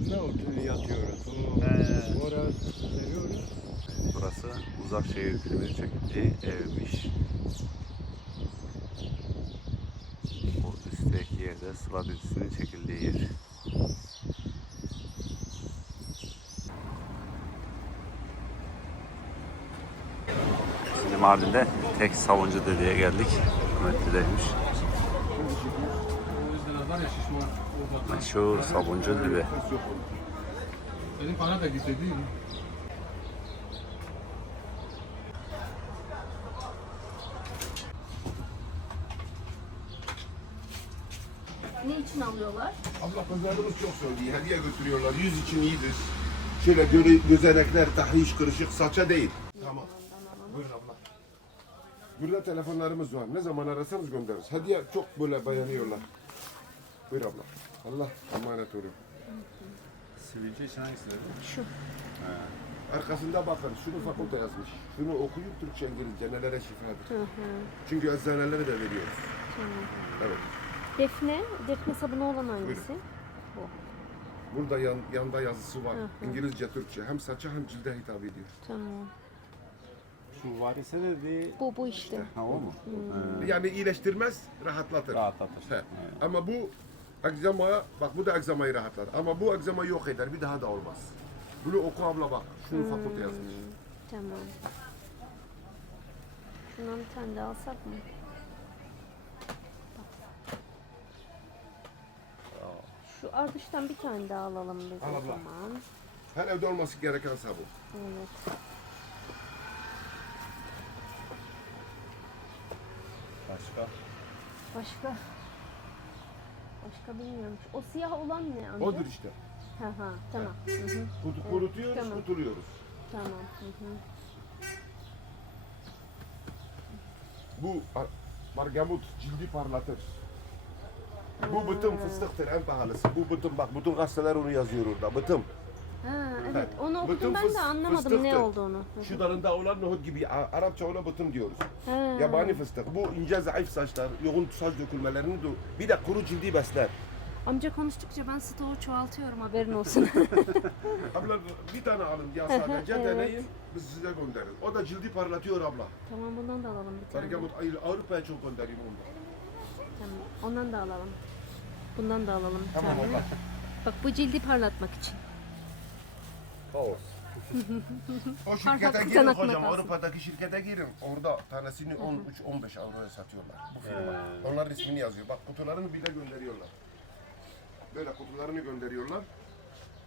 üzerine oturup yatıyoruz. He. oraya seriyoruz. Burası uzak şehir filmi çekildiği evmiş. O üstteki yerde Sıla dizisinin çekildiği yer. Şimdi Mardin'de tek savuncu dedeye geldik. Hükümetlideymiş. Meşhur savuncu dede. Senin para da gitti değil mi? Ne için alıyorlar? Allah pazarımız çok söylüyor. Hediye götürüyorlar. Yüz için iyidir. Şöyle göre, gözenekler, tahriş, kırışık, saça değil. Tamam. Buyur abla. Burada telefonlarımız var. Ne zaman arasanız göndeririz. Hediye çok böyle beğeniyorlar. Buyur abla. Allah emanet olun. Sivilce için hangisi Şu. Arkasında bakın. Şunu fakülte yazmış. Şunu okuyup Türkçe İngilizce nelere şifadır. Çünkü eczanelere de veriyoruz. Evet. Defne, defne sabunu olan hangisi? Burada yan, yanda yazısı var. Hı hı. İngilizce, Türkçe. Hem saça hem cilde hitap ediyor. Tamam. Şu varise dedi. Bu bu işte. Ha o mu? Yani iyileştirmez, rahatlatır. Rahatlatır. He. Ama bu egzamaya, bak bu da egzamayı rahatlatır. Ama bu egzamayı yok eder, bir daha da olmaz. Bunu oku abla bak. Şunu fakülte yazmış. Tamam. Şundan bir tane daha alsak mı? Şu ardıştan bir tane daha alalım biz Al o abla. zaman. Her evde olması gereken sabun. Evet. Başka? Başka? Başka bilmiyorum. O siyah olan ne amca? Odur işte. Ha ha tamam. Hı hı. Kutu, kurutuyoruz, Tamam. kuturuyoruz. Tamam. Hı hı. Bu ar- cildi parlatır. Bu bıtım fıstıktır en pahalısı. Bu bıtım bak bütün gazeteler onu yazıyor orada. Bıtım. Evet onu okudum Bütün ben fıs- de anlamadım ne fıstıktır. olduğunu. Hı hı. Şu dalında olan nohut gibi A- Arapça ona bıtım diyoruz. Ha. Yabani fıstık. Bu ince zayıf saçlar, yoğun saç dökülmelerini de bir de kuru cildi besler. Amca konuştukça ben stoğu çoğaltıyorum haberin olsun. Abla bir tane alın ya sadece Evet. deneyin biz size gönderin. O da cildi parlatıyor abla. tamam bundan da alalım bir tane. Bergamot Ay- Avrupa'ya çok gönderiyorum onu. Tamam ondan da alalım. Bundan da alalım bir Tamam tane. abla. Bak bu cildi parlatmak için. Kaos. o şirkete girin hocam. Avrupa'daki şirkete girin. Orada tanesini 13-15 euroya satıyorlar. Bu firma. Onların ismini yazıyor. Bak kutularını bile gönderiyorlar. Böyle kutularını gönderiyorlar.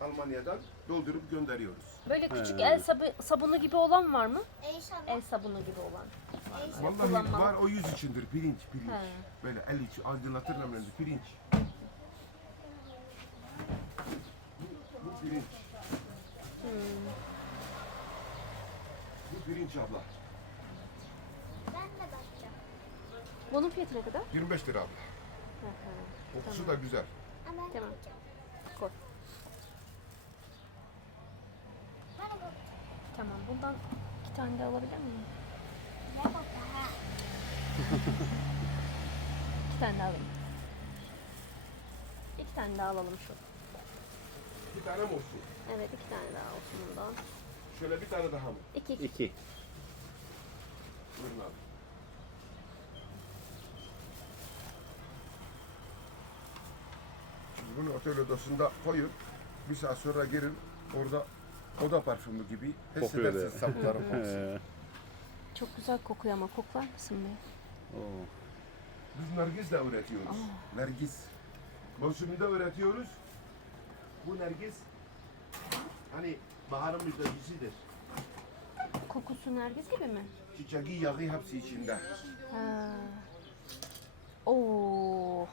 Almanya'dan doldurup gönderiyoruz. Böyle küçük el sabı- sabunu gibi olan var mı? El sabunu gibi olan. Vallahi Kullanmalı. var o yüz içindir pirinç pirinç. He. Böyle el içi aydınlatır nemlendi pirinç. Bu, bu pirinç. Hmm. Bu pirinç abla. Bunun fiyatı ne kadar? 25 lira abla. Hı hı. Kokusu da güzel. Tamam. Koy. Tamam bundan iki tane de alabilir miyim? iki tane daha alayım. İki tane daha alalım şu. Bir tane mi olsun? Evet iki tane daha olsun bundan. Şöyle bir tane daha mı? İki. iki. İki. Buyurun abi. Şimdi bunu otel odasında koyun. Bir saat sonra girin. Orada oda parfümü gibi Kokuyor hissedersiniz da. sapların kokusunu. Ee, Çok güzel kokuyor ama koklar mısın be? oo. Biz nergis de üretiyoruz. Nergis. Mevsiminde üretiyoruz. Bu nergis hani baharın müjdecisidir. Kokusu nergis gibi mi? Çiçeği, yağı hepsi içinde. Ha. Oo.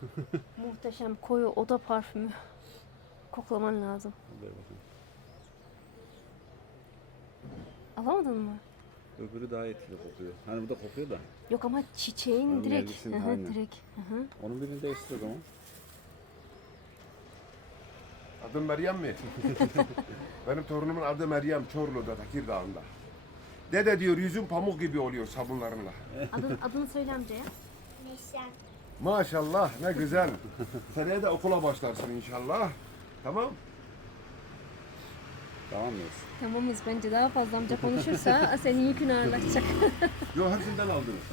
Muhteşem koyu oda parfümü. Koklaman lazım. Ver bakayım. Alamadın mı? Öbürü daha etkili kokuyor. Hani bu da kokuyor da. Yok ama çiçeğin Ha, direkt. Hı hı, aynen. direkt. Hı hı. Onun birini değiştir o zaman. Adın Meryem mi? Benim torunumun adı Meryem Çorlu'da, Tekirdağ'ında. Dede diyor yüzün pamuk gibi oluyor sabunlarınla. Adın, adını söyle amcaya. Neşen. Maşallah ne güzel. Seneye de okula başlarsın inşallah. Tamam. Tamam mıyız? Tamamız bence daha fazla amca konuşursa senin yükünü ağırlaşacak. Yo hepsinden aldınız.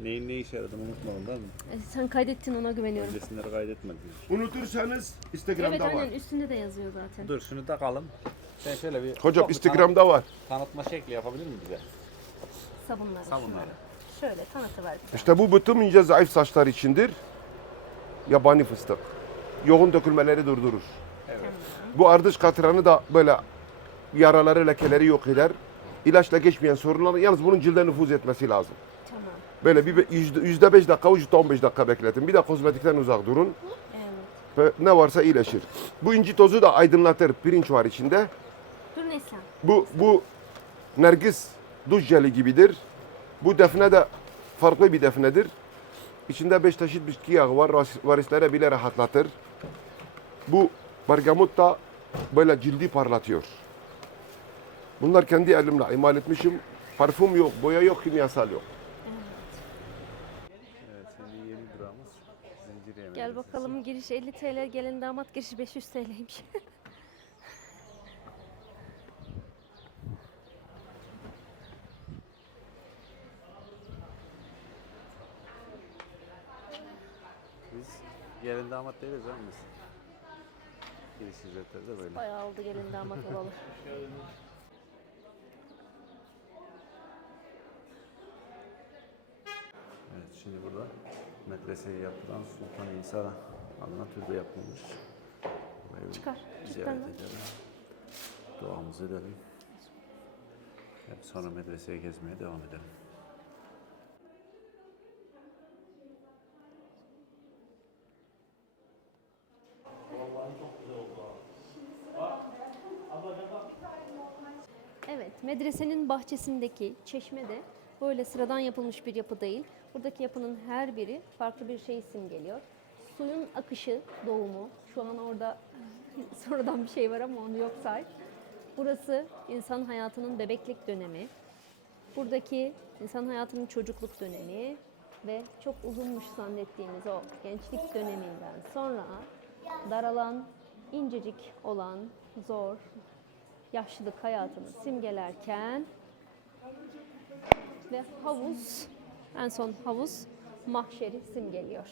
Neyin ne işe yaradığını unutmadın değil mi? E, Sen kaydettin ona güveniyorum. Öncesinleri kaydetmedim. Unutursanız Instagram'da Evet var. aynen üstünde de yazıyor zaten. Dur şunu takalım. Sen şöyle bir... Hocam Instagram'da var. tanı- tanıtma şekli yapabilir mi bize? Sabunları. Sabunları. Şöyle tanıtıver. İşte bu bütün ince zayıf saçlar içindir. Yabani fıstık. Yoğun dökülmeleri durdurur. Bu ardış katranı da böyle yaraları, lekeleri yok eder. İlaçla geçmeyen sorunlar, yalnız bunun cilde nüfuz etmesi lazım. Böyle bir yüzde, beş dakika, yüzde on beş dakika bekletin. Bir de kozmetikten uzak durun. Evet. Ve ne varsa iyileşir. Bu inci tozu da aydınlatır. Pirinç var içinde. Bu, bu nergis duş jeli gibidir. Bu defne de farklı bir defnedir. İçinde beş çeşit bitki yağı var. Varis- Varislere bile rahatlatır. Bu bergamot da böyle cildi parlatıyor. Bunlar kendi elimle imal etmişim. Parfüm yok, boya yok, kimyasal yok. Evet şimdi yeni durağımız zincir bakalım giriş 50 TL, gelin damat girişi 500 TL'ymiş. Biz gelin damat değiliz değil mi biz? Giriş ücretleri de böyle. Bayağı oldu gelin damat olalı. Evet şimdi burada medreseyi yapılan Sultan İsa adına türbe yapılmış. Burayı Çıkar, Ziyaret cidden de. edelim. Duamızı edelim. Hep sonra medreseye gezmeye devam edelim. Evet, medresenin bahçesindeki çeşme de böyle sıradan yapılmış bir yapı değil. Buradaki yapının her biri farklı bir şey simgeliyor. Suyun akışı, doğumu. Şu an orada sonradan bir şey var ama onu yok say. Burası insan hayatının bebeklik dönemi. Buradaki insan hayatının çocukluk dönemi ve çok uzunmuş zannettiğimiz o gençlik döneminden sonra daralan, incecik olan, zor, yaşlılık hayatını simgelerken ve havuz, en son havuz mahşeri simgeliyor.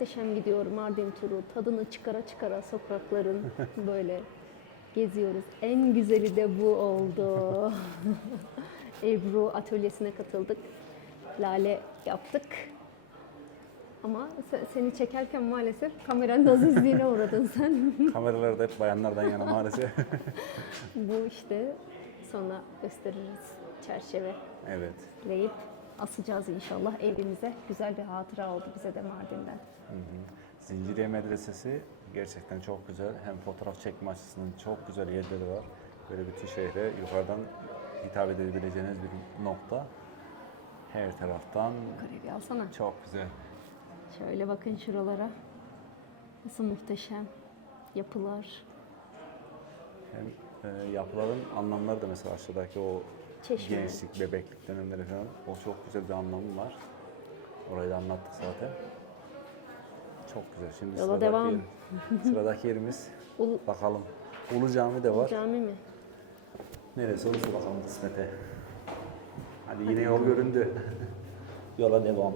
Muhteşem gidiyor Mardin turu. Tadını çıkara çıkara sokakların böyle geziyoruz. En güzeli de bu oldu. Ebru atölyesine katıldık. Lale yaptık. Ama se- seni çekerken maalesef kameranın azizliğine uğradın sen. Kameralarda hep bayanlardan yana maalesef. bu işte sonra gösteririz çerçeve. evet. Leyip asacağız inşallah evimize. Güzel bir hatıra oldu bize de Mardin'den. Zinciriye Medresesi gerçekten çok güzel. Hem fotoğraf çekme açısından çok güzel yerleri var. Böyle bütün şehre yukarıdan hitap edebileceğiniz bir nokta. Her taraftan bir alsana. çok güzel. Şöyle bakın şuralara. Nasıl muhteşem yapılar. Hem e, yapıların anlamları da mesela aşağıdaki o Çeşme. gençlik, bebeklik dönemleri falan. O çok güzel bir anlamı var. Orayı da anlattık zaten. Çok güzel. Şimdi Yola sıradaki, devam. yer- sıradaki yerimiz Ulu bakalım. Ulu Cami de var. Cami mi? Neresi olursa bakalım kısmete. Hadi yine yol göründü. Yola devam.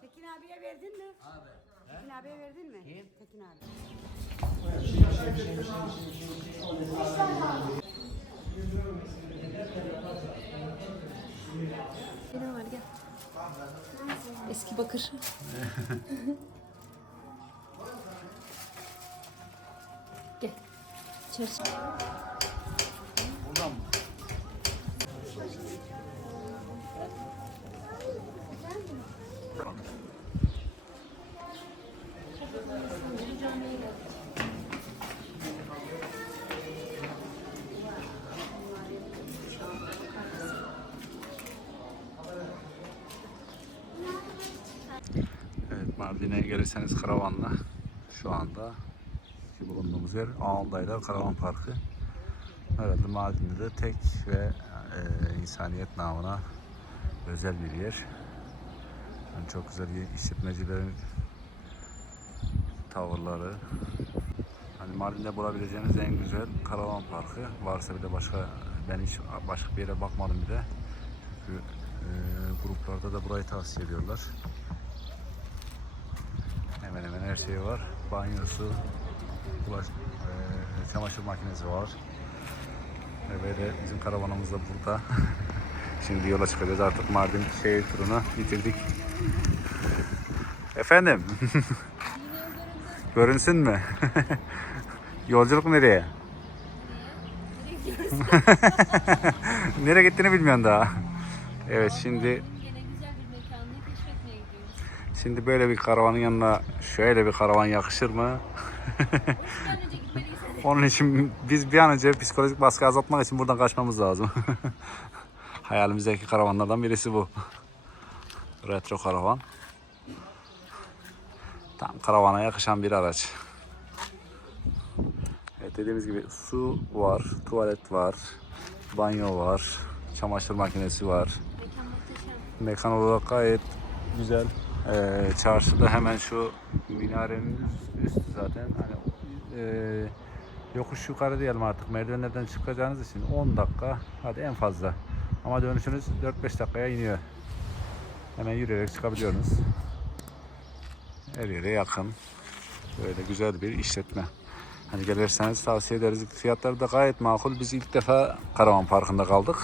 Tekin abiye verdin mi? Abi. Tekin abiye verdin mi? Kim? Tekin abi. Gel var gel. Eski bakır. gel. İçeri Evet Mardin'e gelirseniz karavanla şu anda ki bulunduğumuz yer Ağaldaylar Karavan Parkı. Herhalde Mardin'de de tek ve e, insaniyet namına özel bir yer. Yani çok güzel işletmecilerin tavırları. Hani Mardin'de bulabileceğiniz en güzel karavan parkı. Varsa bir de başka ben hiç başka bir yere bakmadım bile. Çünkü e, gruplarda da burayı tavsiye ediyorlar. Hemen hemen her şey var. Banyosu, bulaş, e, çamaşır makinesi var. Ve böyle bizim karavanımız da burada. Şimdi yola çıkacağız artık Mardin şehir turunu bitirdik. Efendim? Görünsün mü? Yolculuk nereye? nereye gittiğini bilmiyorsun daha. Evet şimdi şimdi böyle bir karavanın yanına şöyle bir karavan yakışır mı? Onun için biz bir an önce psikolojik baskı azaltmak için buradan kaçmamız lazım. Hayalimizdeki karavanlardan birisi bu. Retro karavan. Tam karavana yakışan bir araç. Evet dediğimiz gibi su var, tuvalet var, banyo var, çamaşır makinesi var. Mekan olarak gayet güzel. Ee, çarşıda hemen şu minarenin üstü zaten. Hani e, yokuş yukarı diyelim artık. Merdivenlerden çıkacağınız için 10 dakika hadi en fazla. Ama dönüşünüz 4-5 dakikaya iniyor. Hemen yürüyerek çıkabiliyorsunuz. Her yere yakın. Böyle güzel bir işletme. Hani gelirseniz tavsiye ederiz. Fiyatları da gayet makul. Biz ilk defa Karavan Parkı'nda kaldık.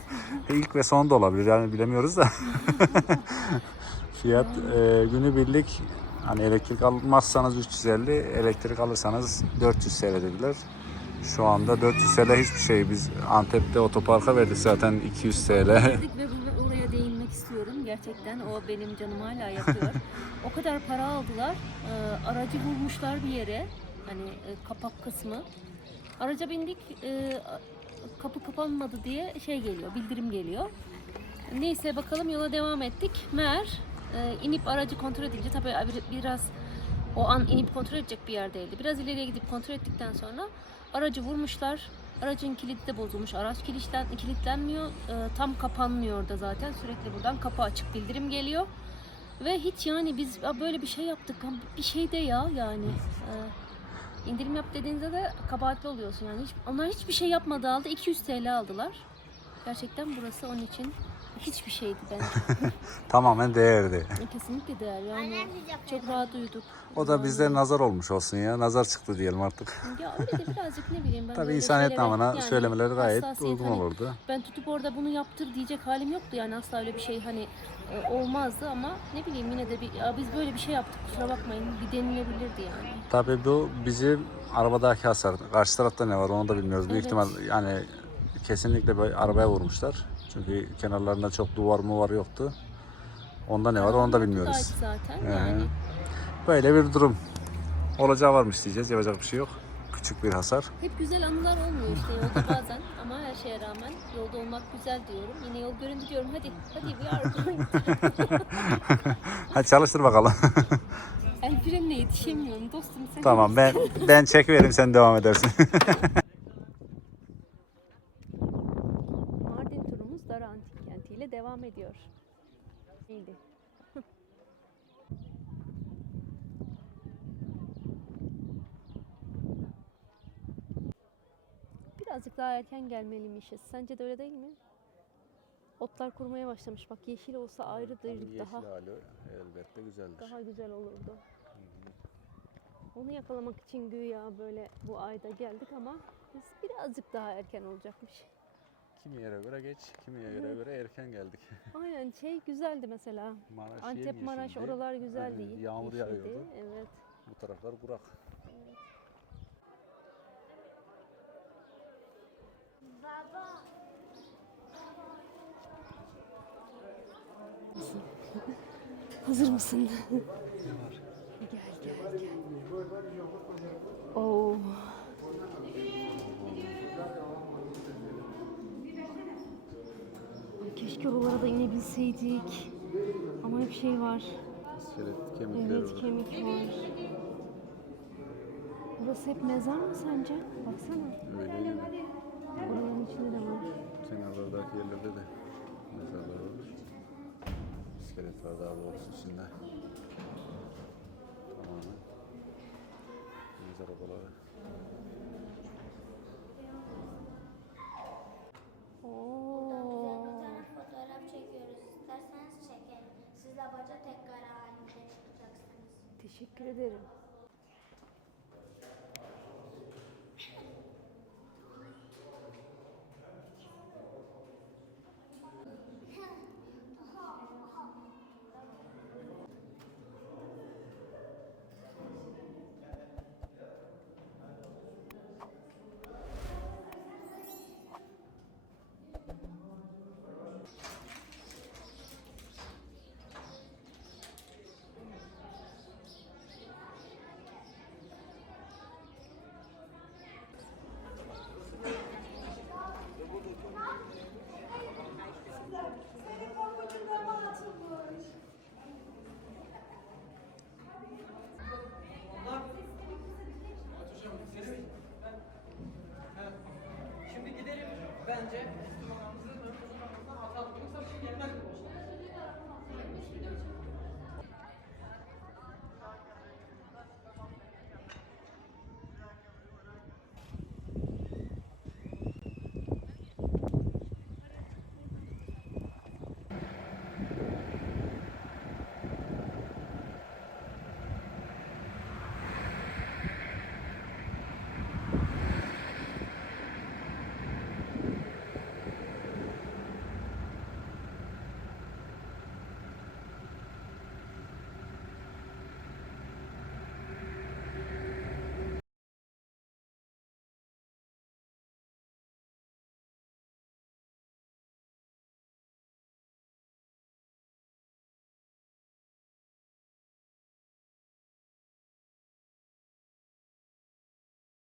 ilk ve son da olabilir yani bilemiyoruz da. Fiyat e, günübirlik hani elektrik almazsanız 350, elektrik alırsanız 400 TL dediler. Şu anda 400 TL hiçbir şey. Biz Antep'te otoparka verdik zaten 200 TL. Gerçekten o benim canım hala yakıyor. o kadar para aldılar. Ee, aracı vurmuşlar bir yere. Hani e, kapak kısmı. Araca bindik. e, kapı kapanmadı diye şey geliyor. Bildirim geliyor. Neyse bakalım yola devam ettik. Meğer e, inip aracı kontrol edince tabii bir- biraz o an inip kontrol edecek bir yer değildi. Biraz ileriye gidip kontrol ettikten sonra aracı vurmuşlar. Aracın kilidi de bozulmuş. Araç kilitlen, kilitlenmiyor. E, tam kapanmıyor da zaten. Sürekli buradan kapı açık bildirim geliyor. Ve hiç yani biz "Ya böyle bir şey yaptık. Bir şey de ya yani. E, indirim yap dediğinizde de kabahatli oluyorsun yani. Hiç, onlar hiçbir şey yapmadı aldı. 200 TL aldılar. Gerçekten burası onun için hiçbir şeydi bence. Tamamen değerdi. Kesinlikle değer yani. Çok rahat uyuduk. O da bizde nazar olmuş olsun ya. Nazar çıktı diyelim artık. Ya öyle de birazcık ne bileyim ben. Tabii insaniyet namına yani söylemeleri gayet hassasiyet, uygun hani olurdu. Ben tutup orada bunu yaptır diyecek halim yoktu yani asla öyle bir şey hani e, olmazdı ama ne bileyim yine de bir, ya biz böyle bir şey yaptık kusura bakmayın bir denilebilirdi yani. Tabii bu bizim arabadaki hasar. Karşı tarafta ne var onu da bilmiyoruz. Büyük Evet. ihtimal yani kesinlikle böyle arabaya vurmuşlar. Çünkü kenarlarında çok duvar mı var yoktu. Onda ne var onu da bilmiyoruz. zaten Ee, yani. Böyle bir durum. Olacağı varmış diyeceğiz. Yapacak bir şey yok. Küçük bir hasar. Hep güzel anılar olmuyor işte yolda bazen ama her şeye rağmen yolda olmak güzel diyorum. Yine yol göründü diyorum. Hadi, hadi are going. Hadi çalıştır bakalım. El frenle yetişemiyorum dostum. Sen tamam ben ben çek veririm sen devam edersin. Mardin turumuz Dara Antik Kenti ile devam ediyor. İyiydi. Birazcık daha erken gelmeliymişiz. Sence de öyle değil mi? Otlar kurumaya başlamış. Bak yeşil olsa ayrıdır daha hali elbette güzeldir. daha güzel olurdu. Onu yakalamak için güya böyle bu ayda geldik ama biz birazcık daha erken olacakmış. Kimi yere göre geç, kimi yere göre erken geldik. Aynen şey güzeldi mesela. Maraş Antep. Maraş oralar güzel Aynen, değil. Yağmur yeşildi. yağıyordu. Evet. Bu taraflar kurak. Hazır mısın? gel gel gel. Oo. Ay, keşke oralara da inebilseydik. Ama hep şey var. İskelet kemikleri Evet var. kemik var. Burası hep mezar mı sence? Baksana. Öyle gibi. Oraların içinde de var. Kenarlardaki yerlerde de mezarlar var. İskelet var daha doğrusu içinde. Tamamen. Mezar odaları. Oo. Fotoğraf çekiyoruz. İsterseniz çekelim. Siz de baca tek kare halinde çıkacaksınız. Teşekkür ederim.